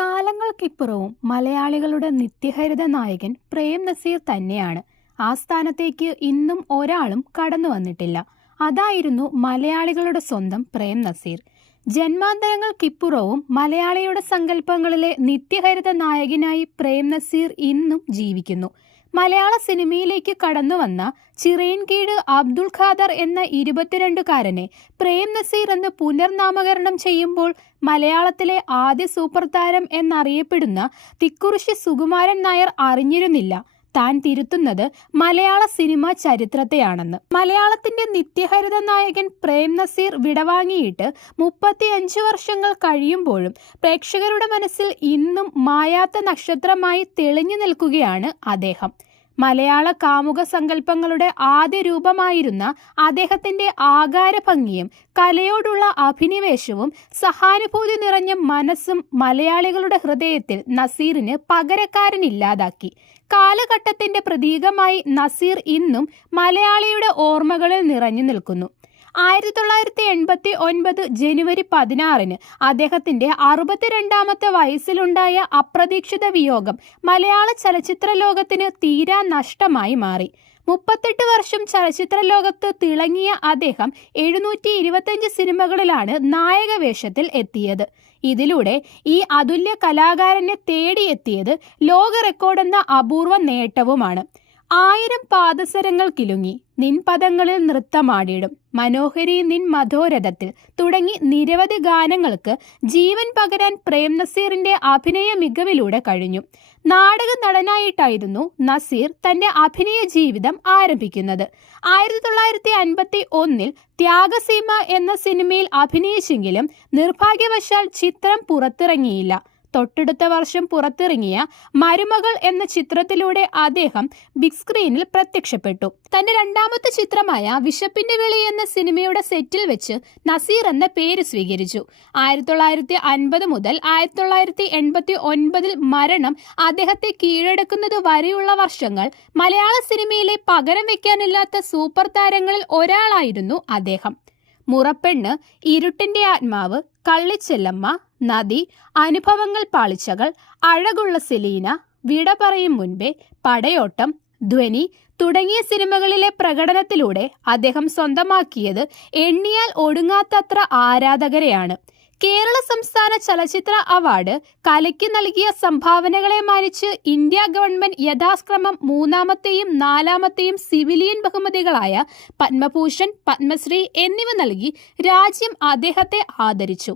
കാലങ്ങൾക്കിപ്പുറവും മലയാളികളുടെ നിത്യഹരിത നായകൻ പ്രേം നസീർ തന്നെയാണ്. ആ സ്ഥാനത്തേക്ക് ഇന്നും ഒരാളും കടന്നു വന്നിട്ടില്ല. അതായിരുന്നു മലയാളികളുടെ സ്വന്തം പ്രേം നസീർ. ജന്മാന്തരങ്ങൾക്കിപ്പുറവും മലയാളിയുടെ സങ്കല്പങ്ങളിലെ നിത്യഹരിത നായകനായി പ്രേം നസീർ ഇന്നും ജീവിക്കുന്നു. മലയാള സിനിമയിലേക്ക് കടന്നു വന്ന ചിറയൻകീട് അബ്ദുൾ ഖാദർ എന്ന ഇരുപത്തിരണ്ടുകാരനെ പ്രേം നസീർ എന്ന് പുനർനാമകരണം ചെയ്യുമ്പോൾ മലയാളത്തിലെ ആദ്യ സൂപ്പർ താരം എന്നറിയപ്പെടുന്ന തിക്കുറിശി സുകുമാരൻ നായർ അറിഞ്ഞിരുന്നില്ല. താൻ തിരുത്തുന്നത് മലയാള സിനിമാ ചരിത്രത്തെയാണെന്ന്. മലയാളത്തിന്റെ നിത്യഹരിത നായകൻ പ്രേം നസീർ വിടവാങ്ങിയിട്ട് മുപ്പത്തിയഞ്ച് വർഷങ്ങൾ കഴിയുമ്പോഴും പ്രേക്ഷകരുടെ മനസ്സിൽ ഇന്നും മായാത്ത നക്ഷത്രമായി തെളിഞ്ഞു നിൽക്കുകയാണ് അദ്ദേഹം. മലയാള കാമുക സങ്കല്പങ്ങളുടെ ആദ്യ രൂപമായിരുന്ന അദ്ദേഹത്തിന്റെ ആകാരഭംഗിയും കലയോടുള്ള അഭിനിവേശവും സഹാനുഭൂതി നിറഞ്ഞ മനസ്സും മലയാളികളുടെ ഹൃദയത്തിൽ നസീറിന് പകരക്കാരനില്ലാതാക്കി കാലഘട്ടത്തിന്റെ പ്രതീകമായി നസീർ ഇന്നും മലയാളിയുടെ ഓർമ്മകളിൽ നിറഞ്ഞു നിൽക്കുന്നു. ആയിരത്തി തൊള്ളായിരത്തി എൺപത്തി ഒൻപത് ജനുവരി പതിനാറിന് അദ്ദേഹത്തിന്റെ അറുപത്തിരണ്ടാമത്തെ വയസ്സിലുണ്ടായ അപ്രതീക്ഷിത വിയോഗം മലയാള ചലച്ചിത്ര ലോകത്തിന് തീരാ നഷ്ടമായി മാറി. മുപ്പത്തെട്ട് വർഷം ചലച്ചിത്ര ലോകത്ത് തിളങ്ങിയ അദ്ദേഹം എഴുന്നൂറ്റി ഇരുപത്തഞ്ച് സിനിമകളിലാണ് നായക വേഷത്തിൽ എത്തിയത്. ഇതിലൂടെ ഈ അതുല്യ കലാകാരനെ തേടിയെത്തിയത് ലോക റെക്കോർഡെന്ന അപൂർവ നേട്ടവുമാണ്. ആയിരം പാദസരങ്ങൾ കിലുങ്ങി നിൻ പദങ്ങളിൽ നൃത്തമാടിയിടും. മനോഹരി നിൻ മധോരഥത്തിൽ തുടങ്ങി നിരവധി ഗാനങ്ങൾക്ക് ജീവൻ പകരാൻ പ്രേം നസീറിന്റെ അഭിനയ മികവിലൂടെ കഴിഞ്ഞു. നാടക നടനായിട്ടായിരുന്നു നസീർ തന്റെ അഭിനയ ജീവിതം ആരംഭിക്കുന്നത്. ആയിരത്തി തൊള്ളായിരത്തി അൻപത്തി ഒന്നിൽ ത്യാഗസീമ എന്ന സിനിമയിൽ അഭിനയിച്ചെങ്കിലും നിർഭാഗ്യവശാൽ ചിത്രം പുറത്തിറങ്ങിയില്ല. തൊട്ടടുത്ത വർഷം പുറത്തിറങ്ങിയ മരുമകൾ എന്ന ചിത്രത്തിലൂടെ അദ്ദേഹം ബിഗ് സ്ക്രീനിൽ പ്രത്യക്ഷപ്പെട്ടു. തന്റെ രണ്ടാമത്തെ ചിത്രമായ വിശപ്പിന്റെ വിളി എന്ന സിനിമയുടെ സെറ്റിൽ വെച്ച് നസീർ എന്ന പേര് സ്വീകരിച്ചു. ആയിരത്തി തൊള്ളായിരത്തി അൻപത് മുതൽ ആയിരത്തി തൊള്ളായിരത്തി എൺപത്തി ഒൻപതിൽ മരണം അദ്ദേഹത്തെ കീഴടക്കുന്നത് വരെയുള്ള വർഷങ്ങൾ മലയാള സിനിമയിലെ പകരം വെക്കാനില്ലാത്ത സൂപ്പർ താരങ്ങളിൽ ഒരാളായിരുന്നു അദ്ദേഹം. മുറപ്പെണ്ണ് ഇരുട്ടിന്റെ ആത്മാവ് കള്ളിച്ചെല്ലമ്മ നദി അനുഭവങ്ങൾ പാളിച്ചകൾ അഴകുള്ള സെലീന വിട പറയും മുൻപേ പടയോട്ടം ധ്വനി തുടങ്ങിയ സിനിമകളിലെ പ്രകടനത്തിലൂടെ അദ്ദേഹം സ്വന്തമാക്കിയത് എണ്ണിയാൽ ഒടുങ്ങാത്തത്ര ആരാധകരെയാണ്. കേരള സംസ്ഥാന ചലച്ചിത്ര അവാർഡ് കലയ്ക്ക് നൽകിയ സംഭാവനകളെ മാനിച്ച് ഇന്ത്യ ഗവൺമെന്റ് യഥാക്രമം മൂന്നാമത്തെയും നാലാമത്തെയും സിവിലിയൻ ബഹുമതികളായ പത്മഭൂഷൺ പത്മശ്രീ എന്നിവ നൽകി രാജ്യം അദ്ദേഹത്തെ ആദരിച്ചു.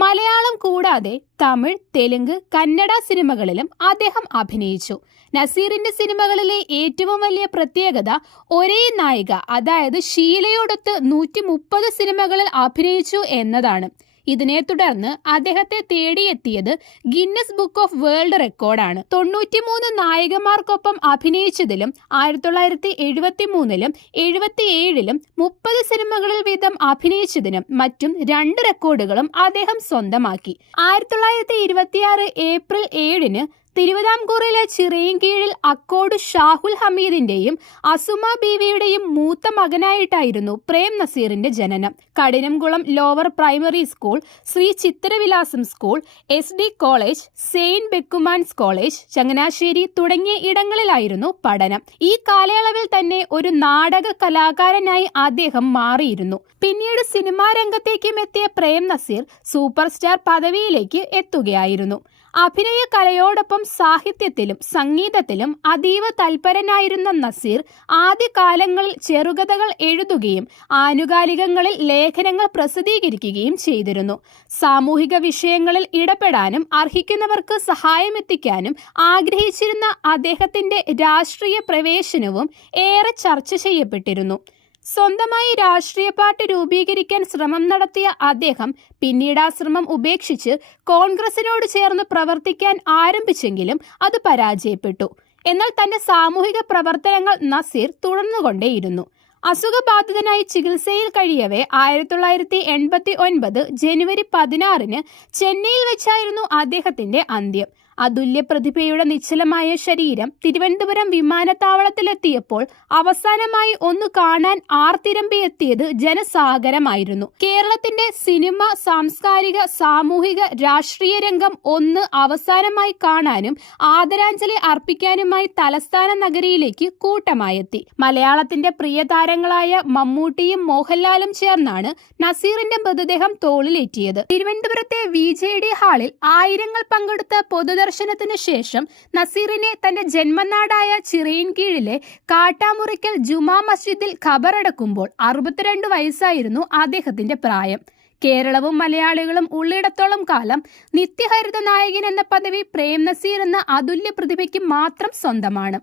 മലയാളം കൂടാതെ തമിഴ് തെലുങ്ക് കന്നഡ സിനിമകളിലും അദ്ദേഹം അഭിനയിച്ചു. നസീറിന്റെ സിനിമകളിലെ ഏറ്റവും വലിയ പ്രത്യേകത ഒരേ നായിക അതായത് ഷീലയോടൊത്ത് നൂറ്റി മുപ്പത് സിനിമകളിൽ അഭിനയിച്ചു എന്നതാണ്. ഇതിനെ തുടർന്ന് അദ്ദേഹത്തെ തേടിയെത്തിയത് ഗിന്നസ് ബുക്ക് ഓഫ് വേൾഡ് റെക്കോർഡാണ് തൊണ്ണൂറ്റിമൂന്ന് നായകന്മാർക്കൊപ്പം അഭിനയിച്ചതിലും ആയിരത്തി തൊള്ളായിരത്തി എഴുപത്തി മൂന്നിലും എഴുപത്തിയേഴിലും മുപ്പത് സിനിമകളിൽ വീതം അഭിനയിച്ചതിനും മറ്റും രണ്ട് റെക്കോർഡുകളും അദ്ദേഹം സ്വന്തമാക്കി. ആയിരത്തി തൊള്ളായിരത്തി ഇരുപത്തിയാറ് ഏപ്രിൽ ഏഴിന് തിരുവിതാംകൂറിലെ ചിറയൻകീഴിൽ അക്കോട് ഷാഹുൽ ഹമീദിന്റെയും അസുമ ബീവിയുടെയും മൂത്ത മകനായിട്ടായിരുന്നു പ്രേം നസീറിന്റെ ജനനം. Kadinamkulam lower primary school Sree Chithravilasam school S D college saint Berchmans college Changanassery തുടങ്ങിയ ഇടങ്ങളിലായിരുന്നു പഠനം. ഈ കാലയളവിൽ തന്നെ ഒരു നാടക കലാകാരനായി അദ്ദേഹം മാറിയിരുന്നു. പിന്നീട് സിനിമാ രംഗത്തേക്കും എത്തിയ പ്രേം നസീർ സൂപ്പർ സ്റ്റാർ പദവിയിലേക്ക് എത്തുകയായിരുന്നു. അഭിനയ കലയോടൊപ്പം സാഹിത്യത്തിലും സംഗീതത്തിലും അതീവ തൽപരനായിരുന്ന നസീർ ആദ്യകാലങ്ങളിൽ ചെറുകഥകൾ എഴുതുകയും ആനുകാലികങ്ങളിൽ ലേഖനങ്ങൾ പ്രസിദ്ധീകരിക്കുകയും ചെയ്തിരുന്നു. സാമൂഹിക വിഷയങ്ങളിൽ ഇടപെടാനും അർഹിക്കുന്നവർക്ക് സഹായമെത്തിക്കാനും ആഗ്രഹിച്ചിരുന്ന അദ്ദേഹത്തിന്റെ രാഷ്ട്രീയ പ്രവേശനവും ഏറെ ചർച്ച ചെയ്യപ്പെട്ടിരുന്നു. സ്വന്തമായി രാഷ്ട്രീയ പാർട്ടി രൂപീകരിക്കാൻ ശ്രമം നടത്തിയ അദ്ദേഹം പിന്നീട് ആ ശ്രമം ഉപേക്ഷിച്ച് കോൺഗ്രസിനോട് ചേർന്ന് പ്രവർത്തിക്കാൻ ആരംഭിച്ചെങ്കിലും അത് പരാജയപ്പെട്ടു. എന്നാൽ തന്റെ സാമൂഹിക പ്രവർത്തനങ്ങൾ നസീർ തുടർന്നുകൊണ്ടേയിരുന്നു. അസുഖബാധിതനായി ചികിത്സയിൽ കഴിയവേ ആയിരത്തി തൊള്ളായിരത്തി എൺപത്തി ഒൻപത് ജനുവരി പതിനാറിന് ചെന്നൈയിൽ വെച്ചായിരുന്നു അദ്ദേഹത്തിന്റെ അന്ത്യം. അതുല്യ പ്രതിഭയുടെ നിശ്ചലമായ ശരീരം തിരുവനന്തപുരം വിമാനത്താവളത്തിലെത്തിയപ്പോൾ അവസാനമായി ഒന്ന് കാണാൻ ആർത്തിരമ്പിയെത്തിയത് ജനസാഗരമായിരുന്നു. കേരളത്തിന്റെ സിനിമ സാംസ്കാരിക സാമൂഹിക രാഷ്ട്രീയ രംഗം ഒന്ന് അവസാനമായി കാണാനും ആദരാഞ്ജലി അർപ്പിക്കാനുമായി തലസ്ഥാന നഗരിയിലേക്ക് കൂട്ടമായെത്തി. മലയാളത്തിന്റെ പ്രിയ താരങ്ങളായ മമ്മൂട്ടിയും മോഹൻലാലും ചേർന്നാണ് നസീറിന്റെ മൃതദേഹം തോളിലേറ്റിയത്. തിരുവനന്തപുരത്തെ വി ജെ ഡി ഹാളിൽ ആയിരങ്ങൾ പങ്കെടുത്ത പൊതുദർശനത്തിന് ശേഷം നസീറിനെ തന്റെ ജന്മനാടായ ചിറയിൻകീഴിലെ കാട്ടാമുറിക്കൽ ജുമാ മസ്ജിദിൽ ഖബറടക്കുമ്പോൾ അറുപത്തിരണ്ട് വയസ്സായിരുന്നു അദ്ദേഹത്തിന്റെ പ്രായം. കേരളവും മലയാളികളും ഉള്ളിടത്തോളം കാലം നിത്യഹരിത നായകൻ എന്ന പദവി പ്രേം നസീർ എന്ന അതുല്യ പ്രതിഭയ്ക്ക് മാത്രം സ്വന്തമാണ്.